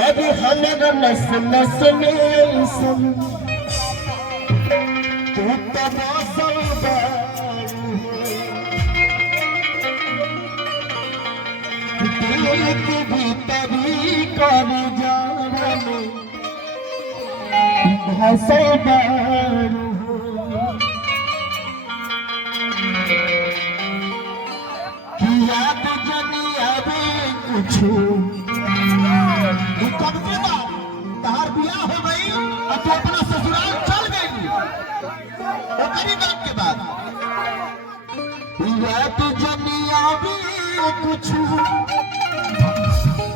अभी हमारा नस नस में सुन तू तो मौसम दिल की भीतरी कर जाने हंसबारू कि याद जनी अभी कुछ कब के बाद तहार बियाह हो गई और तू अपना ससुराल चल गई ओकरी बात के बाद याद जनी अभी कुछ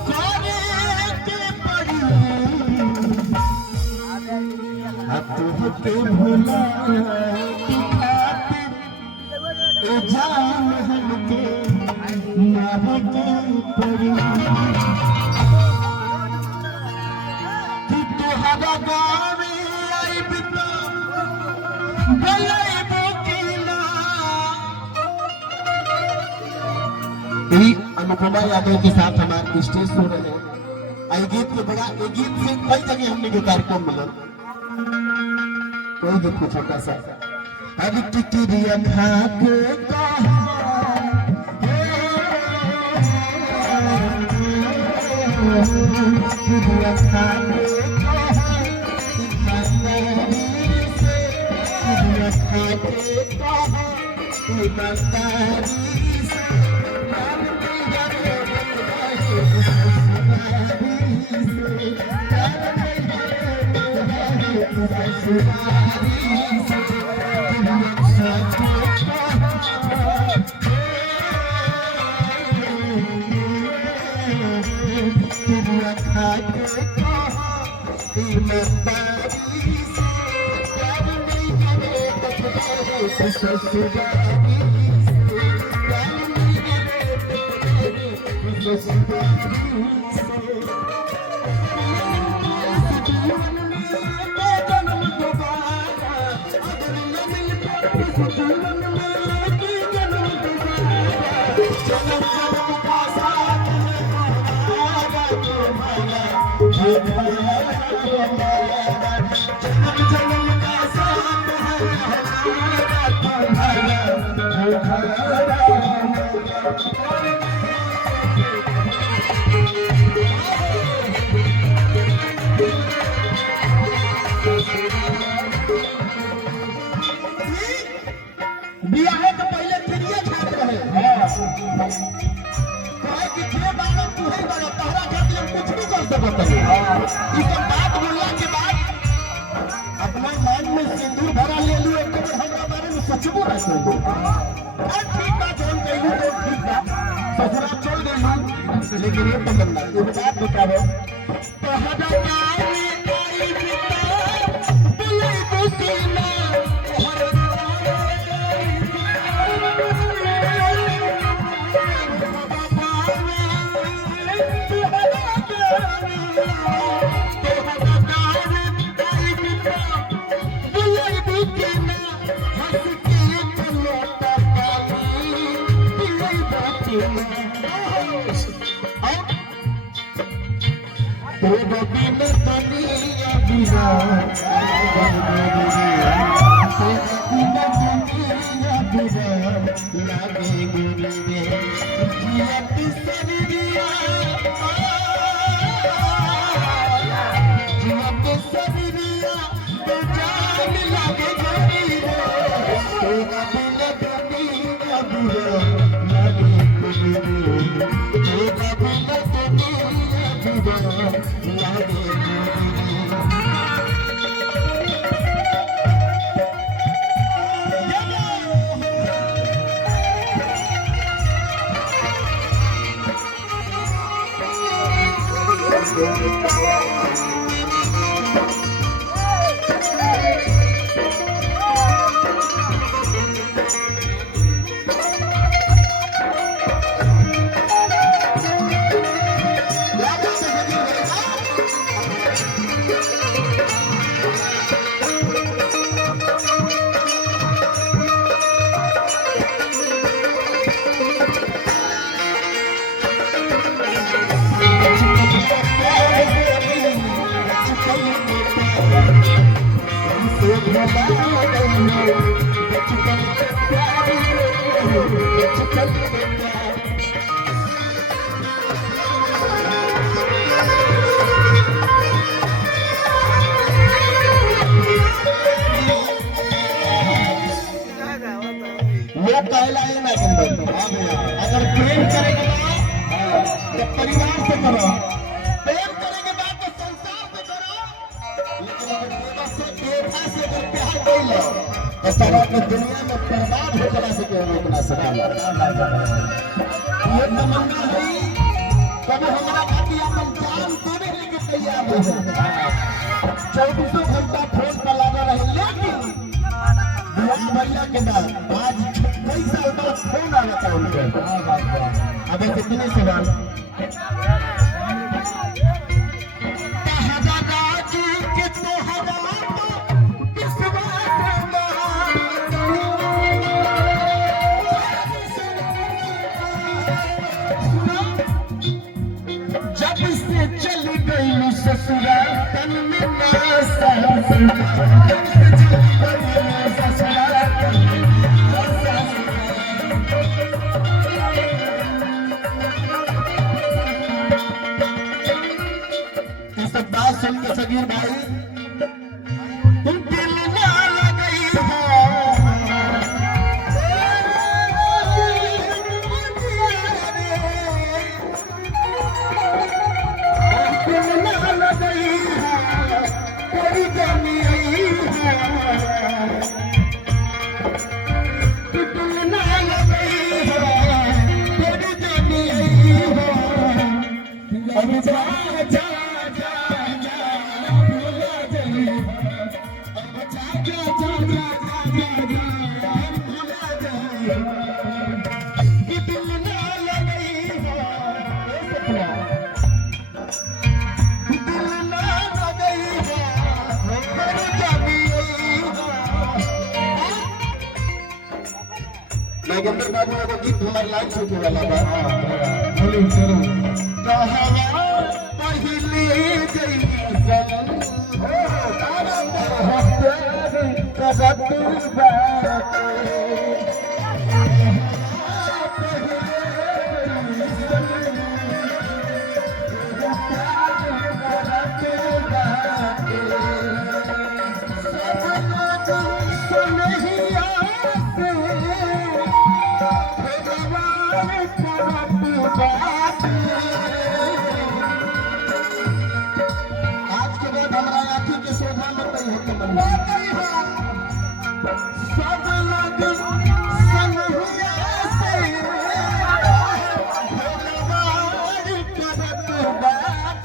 करे के पड़ी तुहके भुला जान हमके मारे के पड़ी कि तुहरा गाँव आइब तो गलाइबो कि ना। अनुपमा यादव के साथ हमारे स्टेज शो रहे हैं। गीत के बड़ा ये गीत से कई जगह हमने के कार्यक्रम मिला कोई देखो छोटा सा अब टिकरिया खा के टिकरिया खा के अपना मन में सिंदूर भरा ले लियो हमारा बारे में सचबो ठीक बात हम कहलू तो ठीक बा ससुरा चल गई लेकिन ये पसंद ना एक बात बताओ तो हटा आई बिता बुलाई बुसीना लोग कहला है ना अगर प्रेम करेगा तो परिवार से करो, प्रेम करेंगे बात तो संसार से करो, लेकिन अगर बेटा से बेटा से अगर प्यार कर लो तो सारा के दुनिया में बर्बाद हो जाना से क्यों रोक ना सकेला। ये तमन्ना है कभी हमारा खाती अपन जान देने लेके तैयार हो, 24 घंटा फोन पर लगा रहे, लेकिन भैया के बाद आज कई साल बाद फोन आ जाता है उनके। अबे कितने सवाल जब से चली गई ससुराल तन में सुन के सगीर भाई तुम दिल ना गई हो, दिल ना गई हो, कोई जानी आई हो, दिल ना गई हो, कोई जानी आई हो, अब जा जा नागेंद्र बाबू को गीत हमारे लाइन छूटे वाला था। बोलो जरूर कहवा पहले जैसन हो कबत आज के बाद हमारा आँखी के शोभा में कहीं होते मन सब लोग सनहुआ से भगवान करत बात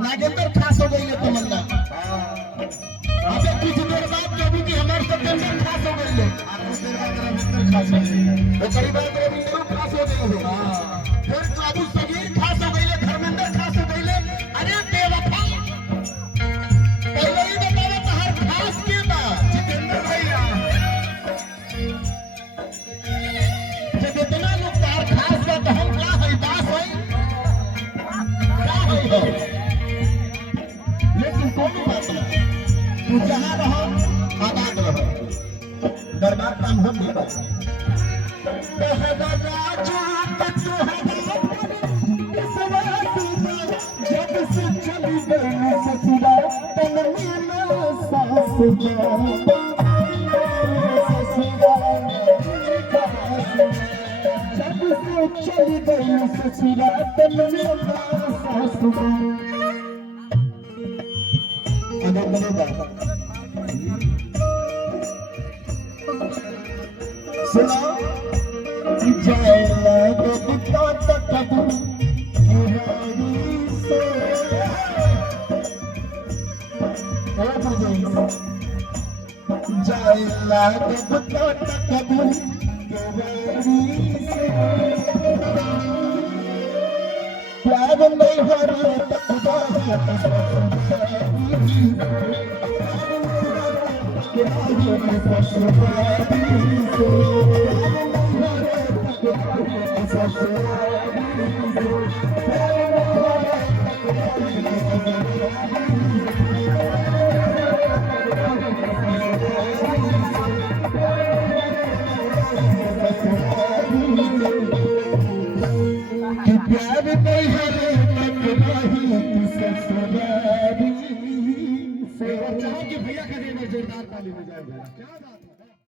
नागेंद्र खास हो गई है तमन्ना। अबे कुछ देर बाद कभी कि हमारे सत्येंद्र खास हो गई है, करीब रविंद्र खास हो गई है, फिर बाबू सगीर खास हो गई है, धर्मेंद्र खास हो गई है। अरे बेवफा पहले ही बतावा तहार खास के बा जितेंद्र भैया, जब इतना लोग तहार खास बा तो हम क्या है बास है क्या है, लेकिन कोनो बात नहीं, तू जहाँ रहो आबाद रहो, दरबार काम हम नहीं बात जब से चली गई ससुराल तन में सास जब से चली गई ससुराल तन में सास सुना जय लगे पिता तक लागब तो तकबू केवाड़ी से प्यार नहीं हरे तकबा प्यार नहीं हरे ससुरारी से भैया का जोरदार ताली बजाएगा।